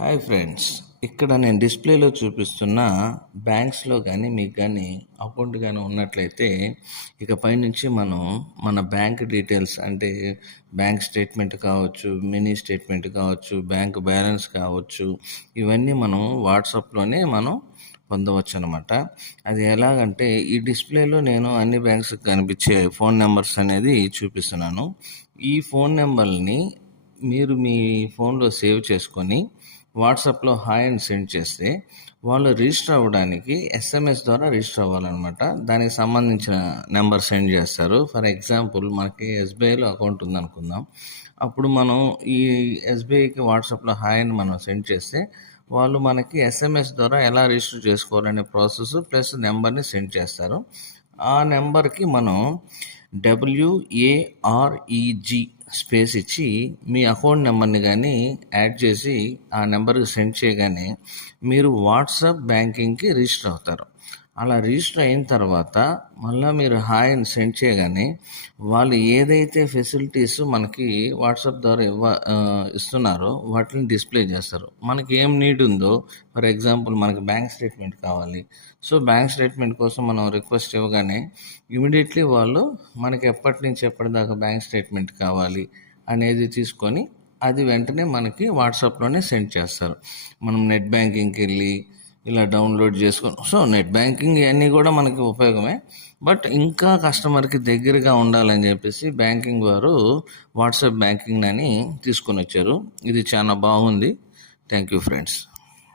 Hi friends, ఇక్కడ నేను డిస్ప్లేలో చూపిస్తున్న బ్యాంక్స్లో కానీ మీకు కానీ అకౌంట్ కానీ ఉన్నట్లయితే ఇక పైనుంచి మనం మన బ్యాంక్ డీటెయిల్స్ అంటే బ్యాంక్ స్టేట్మెంట్ కావచ్చు, మినీ స్టేట్మెంట్ కావచ్చు, బ్యాంక్ బ్యాలెన్స్ కావచ్చు, ఇవన్నీ మనం వాట్సాప్లోనే మనం పొందవచ్చు అనమాట. అది ఎలాగంటే ఈ డిస్ప్లేలో నేను అన్ని బ్యాంక్స్కి కనిపించే ఫోన్ నెంబర్స్ అనేది చూపిస్తున్నాను. ఈ ఫోన్ నెంబర్ని మీరు మీ ఫోన్లో సేవ్ చేసుకొని వాట్సాప్లో హాయ్ అని సెండ్ చేస్తే వాళ్ళు రిజిస్టర్ అవ్వడానికి ఎస్ఎంఎస్ ద్వారా రిజిస్టర్ అవ్వాలన్నమాట. దానికి సంబంధించిన నెంబర్ సెండ్ చేస్తారు. ఫర్ ఎగ్జాంపుల్ మనకి ఎస్బీఐలో అకౌంట్ ఉందనుకుందాం. అప్పుడు మనం ఈ ఎస్బీఐకి వాట్సాప్లో హాయ్ అని మనం సెండ్ చేస్తే వాళ్ళు మనకి ఎస్ఎంఎస్ ద్వారా ఎలా రిజిస్టర్ చేసుకోవాలనే ప్రాసెస్ ప్లస్ నెంబర్ని సెండ్ చేస్తారు. ఆ నెంబర్కి మనం WAREG స్పేస్ ఇచ్చి మీ అకౌంట్ నెంబర్ని కానీ యాడ్ చేసి ఆ నెంబర్కి సెండ్ చేయగానే మీరు వాట్సాప్ బ్యాంకింగ్కి రిజిస్టర్ అవుతారు. అలా రిజిస్టర్ అయిన తర్వాత మళ్ళీ మీరు హాయ్ అని సెండ్ చేయగానే వాళ్ళు ఏదైతే ఫెసిలిటీస్ మనకి వాట్సాప్ ద్వారా ఇస్తున్నారో వాటిని డిస్ప్లే చేస్తారు. మనకి ఏం నీడ్ ఉందో, ఫర్ ఎగ్జాంపుల్ మనకి బ్యాంక్ స్టేట్మెంట్ కావాలి. సో బ్యాంక్ స్టేట్మెంట్ కోసం మనం రిక్వెస్ట్ ఇవ్వగానే ఇమీడియట్లీ వాళ్ళు మనకి ఎప్పటి నుంచి ఎప్పటిదాకా బ్యాంక్ స్టేట్మెంట్ కావాలి అనేది తీసుకొని అది వెంటనే మనకి వాట్సాప్లోనే సెండ్ చేస్తారు. మనం నెట్ బ్యాంకింగ్కి వెళ్ళి ఇలా డౌన్లోడ్ చేసుకొని, సో నెట్ బ్యాంకింగ్ ఇవన్నీ కూడా మనకి ఉపయోగమే. బట్ ఇంకా కస్టమర్కి దగ్గరగా ఉండాలని చెప్పేసి బ్యాంకింగ్ వారు వాట్సాప్ బ్యాంకింగ్ అని తీసుకొని వచ్చారు. ఇది చాలా బాగుంది. Thank you friends.